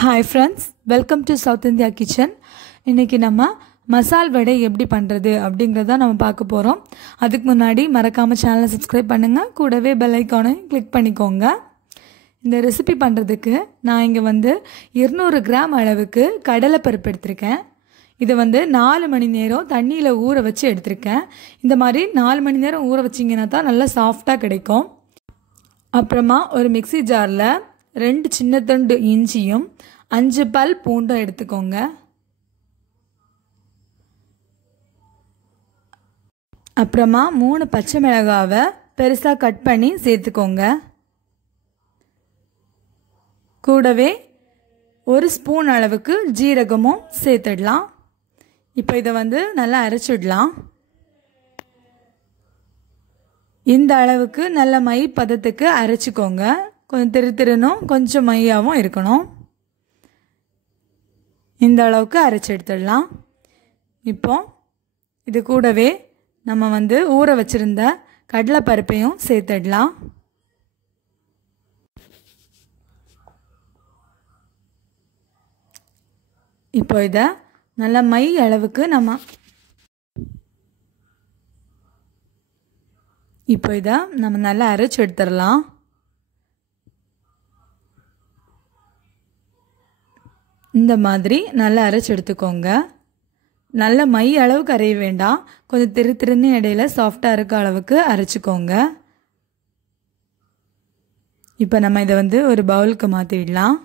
Hi friends, welcome to South India Kitchen. இன்னைக்கு நம்ம மசால் வடை எப்படி பண்றது அப்படிங்கறத நம்ம பார்க்க போறோம். அதுக்கு முன்னாடி மறக்காம சேனலை சப்ஸ்கிரைப் பண்ணுங்க, கூடவே பெல் ஐகானையும் கிளிக் பண்ணிக்கோங்க. இந்த ரெசிபி பண்றதுக்கு நான் இங்க 200 கிராம் அளவுக்கு கடலை பருப்பு எடுத்துர்க்கேன். இது 4 மணி நேரம் தண்ணியில ஊற வச்சு எடுத்துர்க்கேன். இந்த மாதிரி 4 மணி நேரம் ஊற வச்சீங்கன்னா தான் நல்லா சாஃப்ட்டா கிடைக்கும். அப்புறமா ஒரு மிக்ஸி ஜார்ல 2 சின்ன துண்டு இஞ்சியும் 5 பல் பூண்டும் எடுத்துக்கோங்க. அப்புறமா 3 பச்சை மிளகாவை பெருசா கட் பண்ணி சேர்த்துக்கோங்க. கூடவே 1 ஸ்பூன் அளவுக்கு ஜீரகமும் சேர்த்துடலாம். இப்போ இதை நல்லா அரைச்சிடலாம். இந்த அளவுக்கு நல்ல மை பதத்துக்கு அரைச்சிக்கோங்க. கொஞ்சம் திரு-திருனும் கொஞ்சம் மையாவும் இருக்கணும். இந்த அளவுக்கு அரைச்சு எடுத்துடலாம். இப்போ இது கூடவே நம்ம ஊற வச்சிருந்த கடலை பருப்பையும் சேர்த்துடலாம். இப்போ இதை நல்ல மை அளவுக்கு நம்ம நல்லா அரைச்சு எடுத்துடலாம். இந்த மாதிரி நல்லா அரைச்சு எடுத்துக்கோங்க. நல்ல மை அளவுக்கு அரைய வேண்டாம், கொஞ்சம் திரு-திருன்னு இடையில சாஃப்டா இருக்க அளவுக்கு அரைச்சுக்கோங்க. இப்போ நம்ம இதை ஒரு பவுலுக்கு மாத்திடலாம்.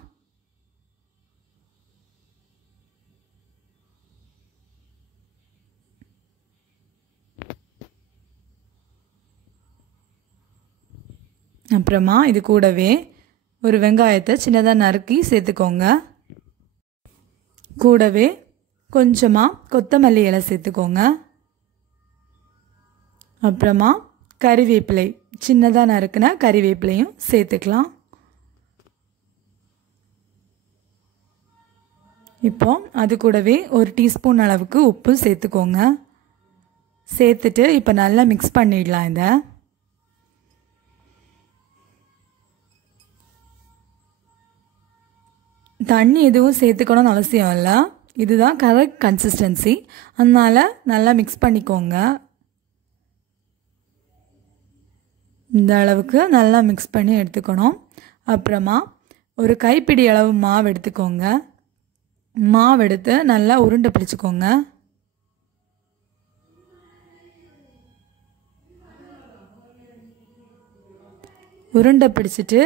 அப்புறமா இது கூடவே ஒரு வெங்காயத்தை சின்னதா நறுக்கி சேர்த்துக்கோங்க. கூடவே கொஞ்சமா கொத்தமல்லி இலை சேர்த்துக்கோங்க. அப்புறமா கறிவேப்பிலை சின்னதா நறுக்குன கறிவேப்பிலையும் சேர்த்துக்கலாம். இப்போ அது கூடவே 1 டீஸ்பூன் அளவுக்கு உப்பு சேர்த்துக்கோங்க. சேர்த்துட்டு இப்போ நல்லா மிக்ஸ் பண்ணிடலாம். இதை தண்ணி எதுவும் சேர்த்துக்கணும்னு அவசியம் இல்லை, இதுதான் கரெக்ட் கன்சிஸ்டன்சி. அதனால நல்லா மிக்ஸ் பண்ணிக்கோங்க. இந்த அளவுக்கு நல்லா மிக்ஸ் பண்ணி எடுத்துக்கணும். அப்புறமா ஒரு கைப்பிடி அளவு மாவு எடுத்துக்கோங்க. மாவு எடுத்து நல்லா உருண்டை பிடிச்சுக்கோங்க. உருண்டை பிடிச்சிட்டு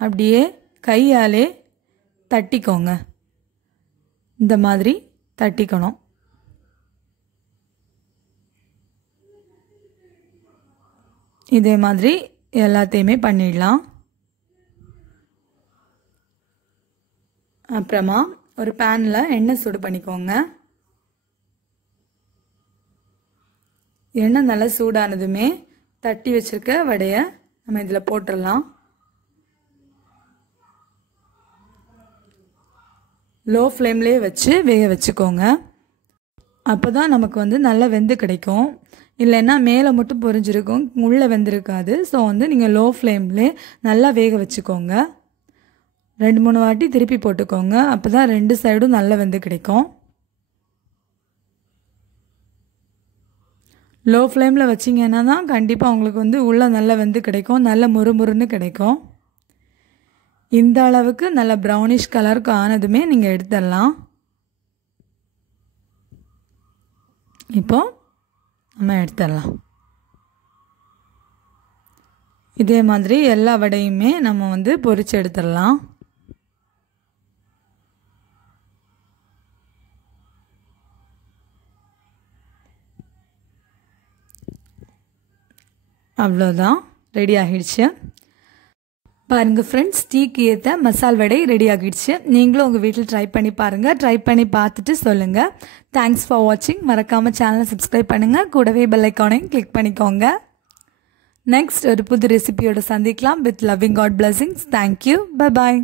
அப்படியே கையாலே தட்டிக்கோங்க. இந்த மாதிரி தட்டிக்கணும். இதே மாதிரி எல்லாத்தையுமே பண்ணிடலாம். அப்புறமா ஒரு பேன்ல எண்ணெய் சூடு பண்ணிக்கோங்க. எண்ணெய் நல்லா சூடானதுமே தட்டி வச்சிருக்க வடையை நம்ம இதில் போட்டுடலாம். லோ ஃப்ளேம்லேயே வச்சு வேக வச்சுக்கோங்க. அப்போ தான் நமக்கு நல்லா வெந்து கிடைக்கும். இல்லைன்னா மேலே மட்டும் பொரிஞ்சிருக்கும், உள்ளே வெந்திருக்காது. ஸோ நீங்கள் லோ ஃப்ளேம்லேயே நல்லா வேக வச்சுக்கோங்க. 2-3 வாட்டி திருப்பி போட்டுக்கோங்க. அப்போ தான் 2 சைடும் நல்லா வெந்து கிடைக்கும். லோ ஃப்ளேமில் வச்சிங்கன்னா தான் கண்டிப்பாக உங்களுக்கு உள்ளே நல்லா வெந்து கிடைக்கும், நல்ல முறுமுறுன்னு கிடைக்கும். இந்த அளவுக்கு நல்ல ப்ரௌனிஷ் கலருக்கு ஆனதுமே நீங்கள் எடுத்துடலாம். இப்போ நம்ம எடுத்துடலாம். இதே மாதிரி எல்லா வடையுமே நம்ம பொரிச்சு எடுத்துடலாம். அவ்வளோதான், ரெடி ஆகிடுச்சு. பாருங்க ஃப்ரெண்ட்ஸ், டீக்கு ஏற்ற மசால் வடை ரெடி ஆகிடுச்சு. நீங்களும் உங்கள் வீட்டில் ட்ரை பண்ணி பாருங்கள். ட்ரை பண்ணி பார்த்துட்டு சொல்லுங்கள். தேங்க்ஸ் ஃபார் வாட்சிங். மறக்காமல் சேனலை சப்ஸ்கிரைப் பண்ணுங்கள், கூடவே பெல் ஐக்கானையும் கிளிக் பண்ணிக்கோங்க. நெக்ஸ்ட் ஒரு புது ரெசிபியோட சந்திக்கலாம். With loving God blessings. Thank you. Bye bye.